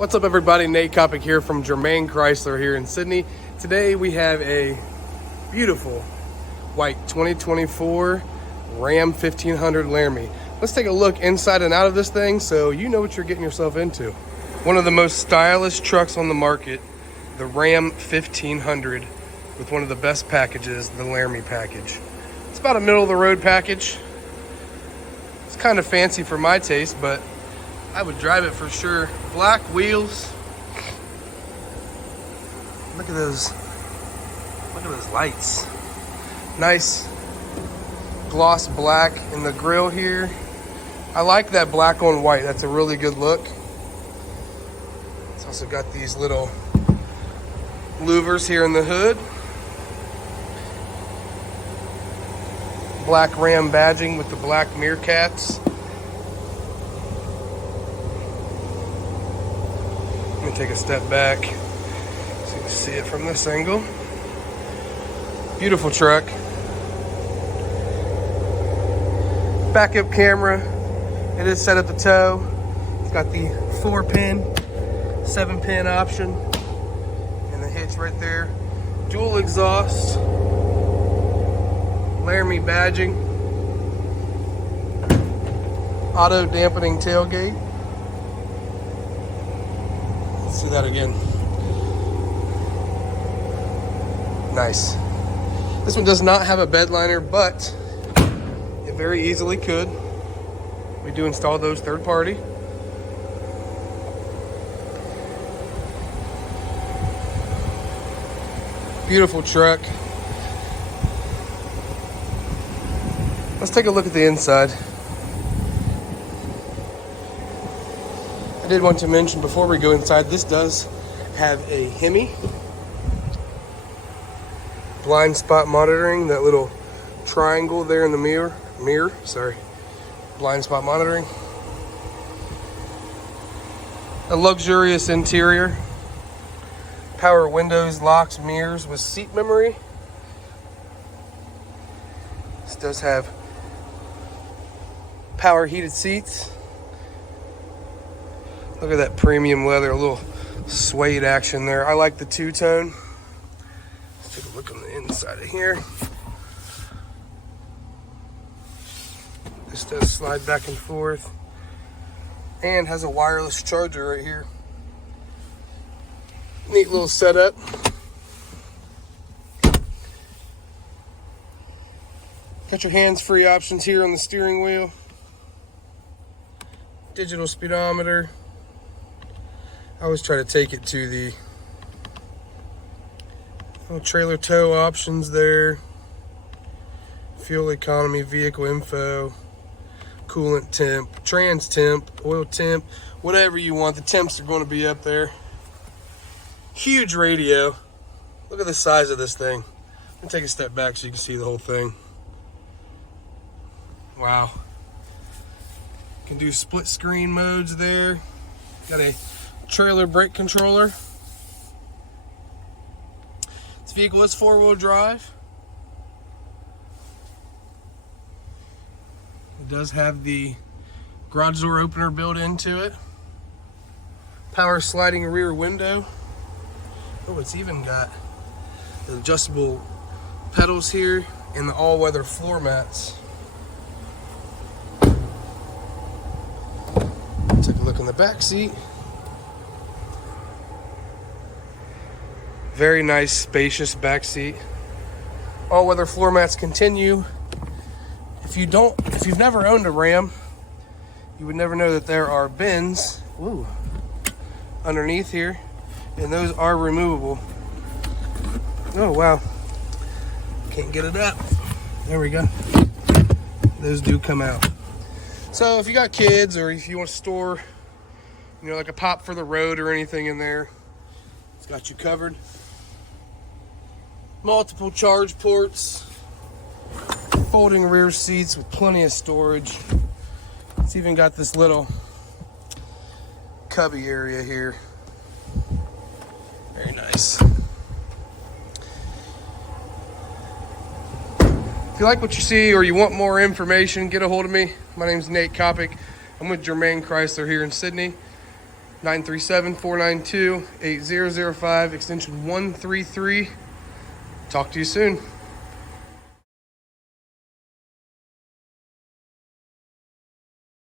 What's up, everybody? Nate Kopic here from Germain Chrysler here in Sydney. Today we have a beautiful white 2024 Ram 1500 Laramie. Let's take a look inside and out of this thing so you know what you're getting yourself into. One of the most stylish trucks on the market, the Ram 1500, with one of the best packages, the Laramie package. It's about a middle of the road package. It's kind of fancy for my taste, but I would drive it for sure. Black wheels. Look at those lights. Nice gloss black in the grill here. I like that black on white. That's a really good look. It's also got these little louvers here in the hood. Black Ram badging with the black meerkats. Let me take a step back so you can see it from this angle. Beautiful truck. Backup camera. It is set at the toe. It's got the 4-pin, 7-pin option, and the hitch right there. Dual exhaust. Laramie badging. Auto dampening tailgate. Let's do that again. Nice. This one does not have a bed liner, but it very easily could. We do install those third party. Beautiful truck. Let's take a look at the inside. I did want to mention before we go inside, this does have a Hemi. Blind spot monitoring, that little triangle there in the mirror. Blind spot monitoring. A luxurious interior. Power windows, locks, mirrors with seat memory. This does have power heated seats. Look at that premium leather, a little suede action there. I like the two-tone. Let's take a look on the inside of here. This does slide back and forth and has a wireless charger right here. Neat little setup. Got your hands-free options here on the steering wheel. Digital speedometer. I always try to take it to the little trailer tow options there. Fuel economy, vehicle info, coolant temp, trans temp, oil temp, whatever you want. The temps are going to be up there. Huge radio. Look at the size of this thing. Let me take a step back so you can see the whole thing. Wow. Can do split screen modes there. Got a trailer brake controller. This vehicle is 4-wheel drive. It does have the garage door opener built into it. Power sliding rear window. Oh, it's even got the adjustable pedals here and the all-weather floor mats. Take a look in the back seat. Very nice, spacious back seat. All-weather floor mats continue. If you've never owned a Ram, you would never know that there are bins underneath here, and those are removable. Oh wow, can't get it up. There we go. Those do come out. So if you got kids, or if you want to store, like a pop for the road or anything in there, it's got you covered. Multiple charge ports, folding rear seats with plenty of storage. It's even got this little cubby area here. Very nice. If you like what you see or you want more information, get a hold of me. My name's Nate Kopic. I'm with Germain Chrysler here in Sydney. 937-492-8005, extension 133. Talk to you soon.